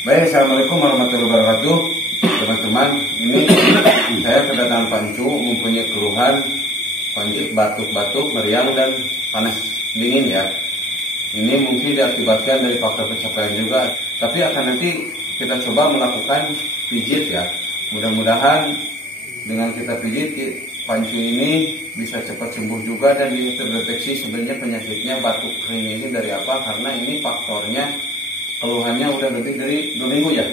Baik, assalamualaikum warahmatullahi wabarakatuh, teman-teman. Ini saya kedatangan Pancu mempunyai keluhan Pancu batuk-batuk, meriang dan panas dingin ya. Ini mungkin diakibatkan dari faktor kecapean juga. Tapi akan nanti kita coba melakukan pijit ya. Mudah-mudahan dengan kita pijit Pancu ini bisa cepat sembuh juga dan terdeteksi sebenarnya penyakitnya batuk kering ini dari apa. Karena ini faktornya keluhannya udah lebih dari 2 minggu ya,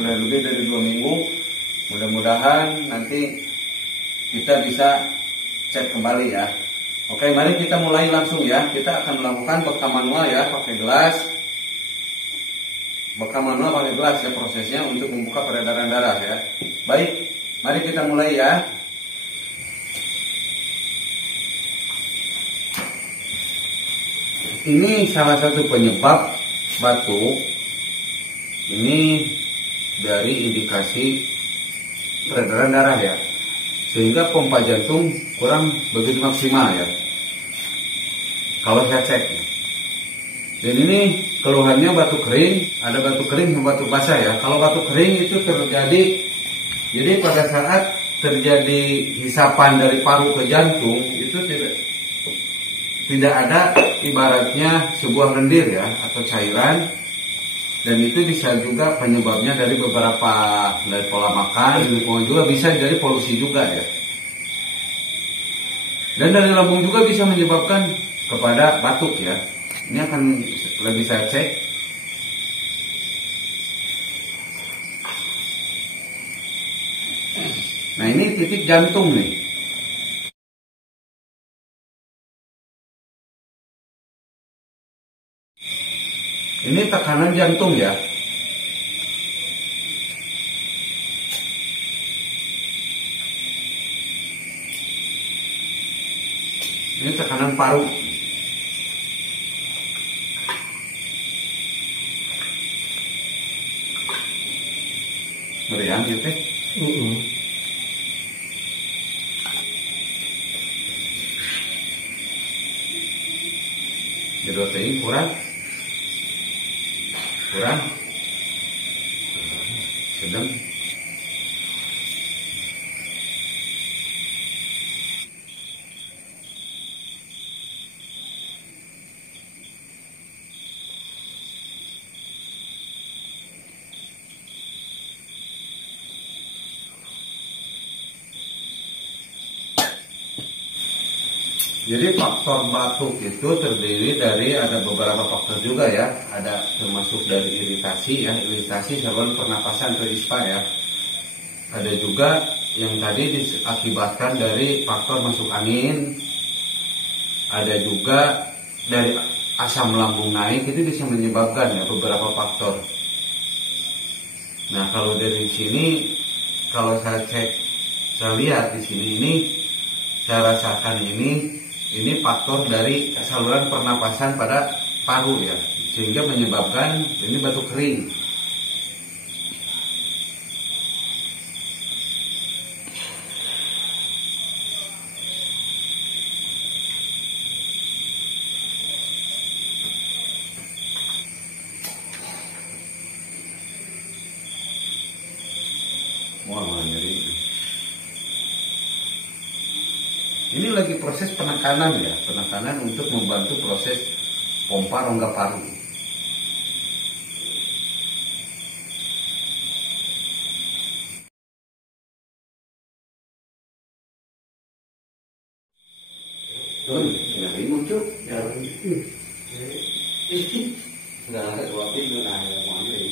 udah lebih dari 2 minggu. Mudah-mudahan nanti kita bisa cek kembali ya. Oke, mari kita mulai langsung ya. Kita akan melakukan bekam manual ya, pakai gelas. Bekam manual pakai gelas ya prosesnya untuk membuka peredaran darah ya. Baik, mari kita mulai ya. Ini salah satu penyebab batuk ini dari indikasi peredaran darah ya, sehingga pompa jantung kurang begitu maksimal ya kalau saya cek. Dan ini keluhannya batuk kering, ada batuk kering dan batuk basah ya. Kalau batuk kering itu terjadi, jadi pada saat terjadi hisapan dari paru ke jantung itu tidak ada ibaratnya sebuah lendir ya atau cairan, dan itu bisa juga penyebabnya dari beberapa, dari pola makan, juga bisa dari polusi juga ya, dan dari lambung juga bisa menyebabkan kepada batuk ya. Ini akan lebih saya cek. Nah, ini titik jantung nih. Ini tekanan jantung ya. Ini tekanan paru. Meriang gitu. Dirotein kurang. Sedang. Jadi faktor batuk itu terdiri dari ada beberapa faktor juga ya. Ada termasuk dari iritasi ya, iritasi saluran pernapasan atau ISPA ya. Ada juga yang tadi diakibatkan dari faktor masuk angin. Ada juga dari asam lambung naik, itu bisa menyebabkan ya beberapa faktor. Nah, kalau dari sini, kalau saya cek, saya lihat di sini ini, saya rasakan ini faktor dari saluran pernapasan pada paru ya, sehingga menyebabkan ini batuk kering. Wah, nyeri. Ini lagi proses penekanan ya, penekanan untuk membantu proses pompa rongga paru. Nyari muncul, nggak ada dua pintu nah yang mau ambil.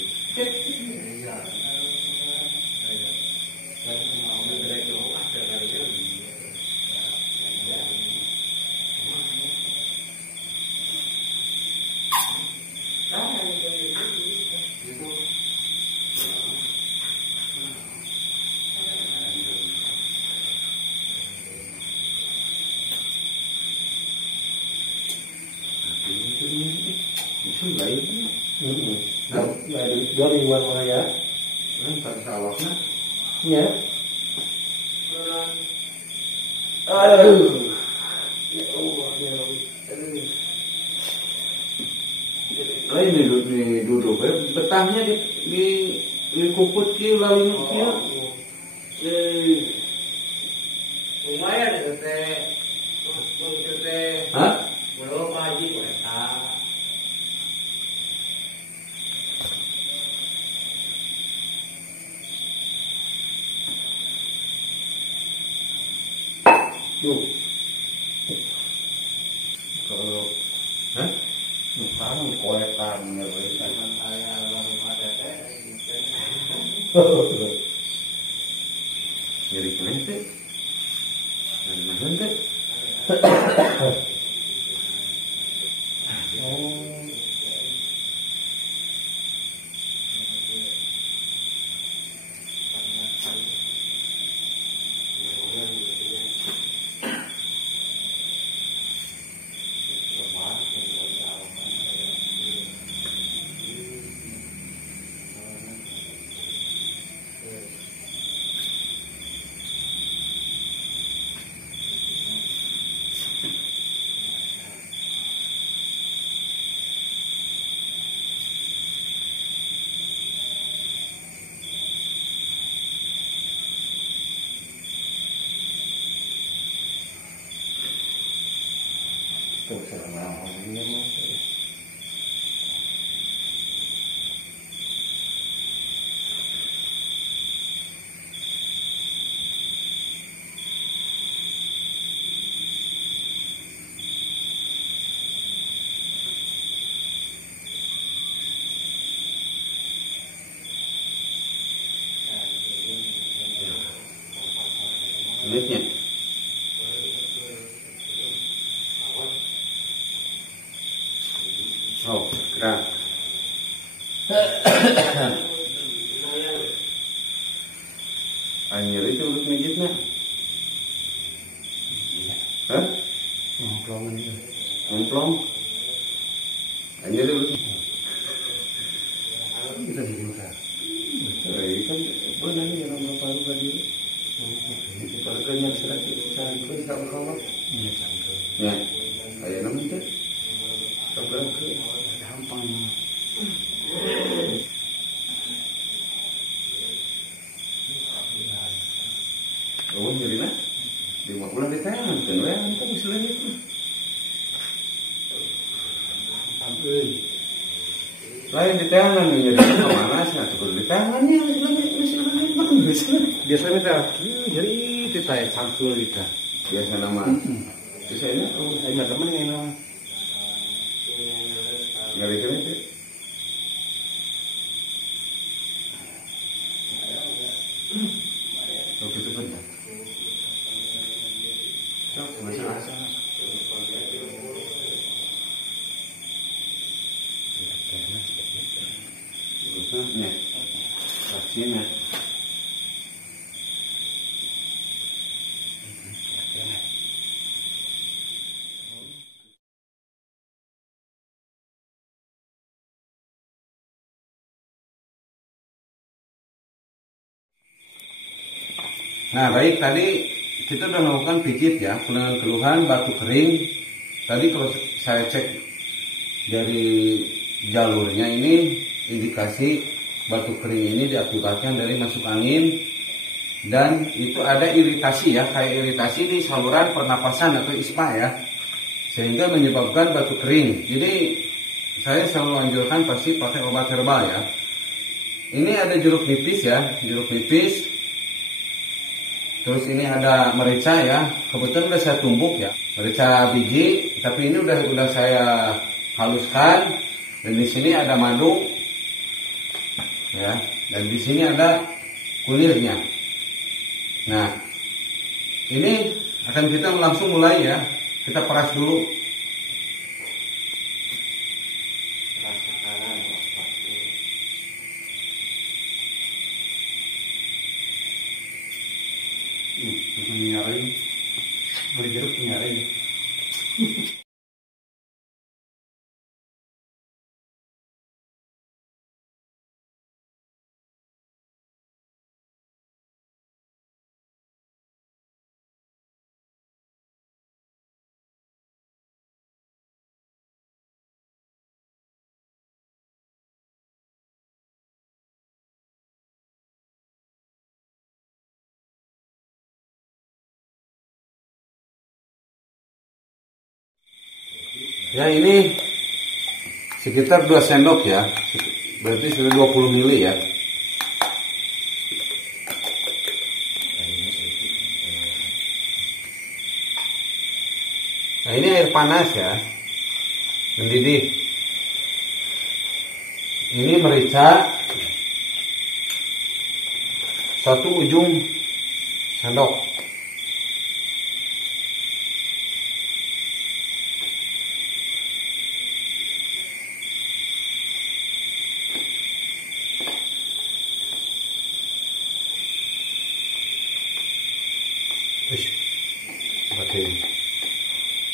Dua mingguan mana ya? Pada awalnya. Ya. Aduh. Ya Allah, ya Allah. Lain nih duduk getahnya di kuput kieu lalu kieu. Lumayan itu teh. Itu teh. Hah? Belum haji kueta. Yuk. Kalau hah? Sekarang koletan ya, Jangan saya baru ada teh. Jadi kemana teh? Mana teh? Tuh, saya mau ini. Menitnya. Oh, gerak. Anjir itu urut mijitnya. Hah? Ngomplongan itu. Ngomplong. Anjir urut. Bisa dibuka. Eh, kan Benar ya, orang baru tadi. Kalau kerja serat cangkul tak kalau. Iya cangkul. ya. Kayak namanya teh. Sebelah ke gampang. Oh, jadi nah. 5 bulan di tangan kan we anta misalnya itu. Lain di tangan jadi kemana sih atau di tangannya misalnya Biasanya kita jadi kita cangkul kita. biasa nama. Biasanya Saya nggak temen yang nama. ngeri itu. Oh gitu kan. Sok masa nya. Vaksinnya. Nah baik, tadi kita udah melakukan pijit ya, keluhan batuk kering. Tadi kalau saya cek dari jalurnya ini indikasi batuk kering ini diakibatkan dari masuk angin dan itu ada iritasi ya, kayak iritasi di saluran pernapasan atau ISPA ya, sehingga menyebabkan batuk kering. Jadi saya selalu anjurkan pasti pakai obat herbal ya. Ini ada jeruk nipis ya, jeruk nipis. Terus ini ada merica ya, kebetulan udah saya tumbuk ya, merica biji, tapi ini udah saya haluskan. Dan di sini ada madu, ya, dan di sini ada kulirnya. Nah, ini akan kita langsung mulai ya, kita peras dulu. Nyari, beli jeruk nyari. Ya ini sekitar 2 sendok ya, berarti sudah 20 mili ya. Nah ini air panas ya, mendidih. Ini merica 1 ujung sendok.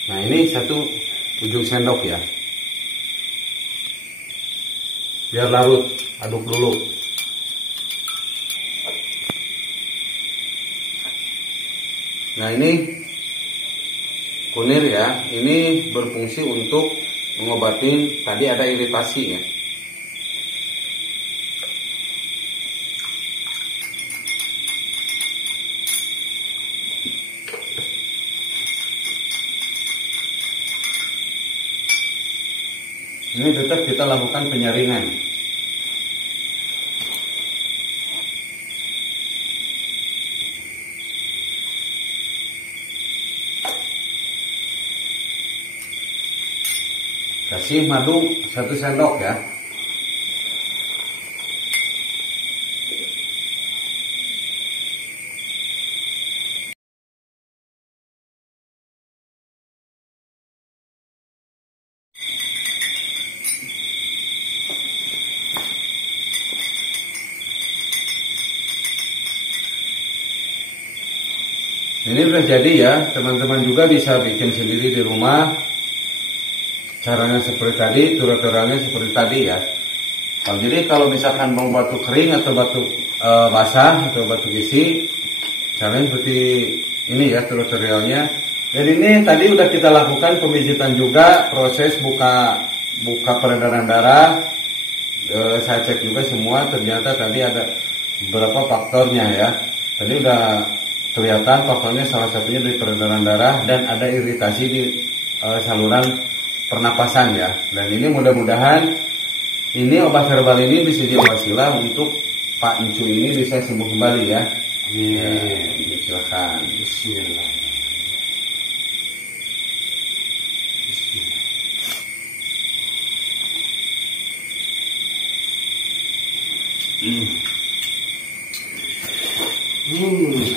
Nah ini 1 ujung sendok ya, biar larut, aduk dulu. Nah ini kunir ya, ini berfungsi untuk mengobati tadi ada iritasi ya. Ini tetap kita lakukan penyaringan. Kasih madu 1 sendok ya. Ini udah jadi ya, teman-teman juga bisa bikin sendiri di rumah. Caranya seperti tadi, turut-turutnya seperti tadi ya. Nah, jadi kalau misalkan mau batuk kering atau batuk basah atau batuk isi, caranya seperti ini ya tutorialnya. Dan ini tadi udah kita lakukan pemijitan juga, proses buka peredaran darah. Saya cek juga semua, ternyata tadi ada beberapa faktornya ya. Tadi udah kelihatan faktornya salah satunya dari peredaran darah dan ada iritasi di saluran pernapasan ya. Dan ini mudah-mudahan ini obat herbal ini bisa jadi wasilah untuk Pak Encu ini bisa sembuh kembali ya. Ya, silakan. Bismillah.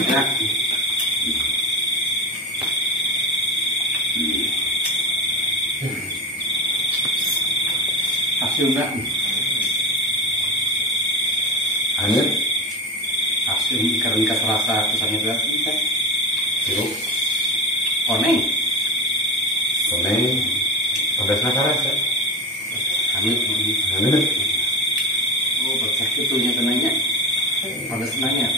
Ya. Hasil enggak? Angin? Hasil karena rasa kesannya berat enggak? Sirup? Koneng? Koneng? Pedasnya karasa? Angin? Angin? Oh, baksak itu nyatanya. Padas nanya.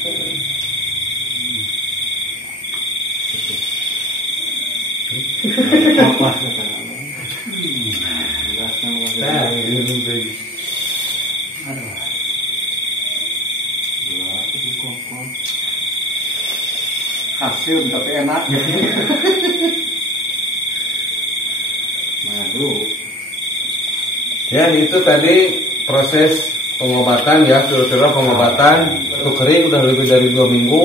Hasil tapi enak. Madu. Ya itu tadi proses pengobatan ya, setelah pengobatan untuk kering udah lebih dari 2 minggu.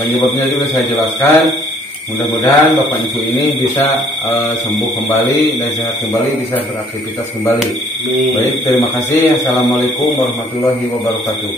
Penyebabnya juga saya jelaskan. Mudah-mudahan Bapak Encu ini bisa sembuh kembali dan sehat kembali, bisa beraktivitas kembali. Baik, terima kasih. Assalamualaikum warahmatullahi wabarakatuh.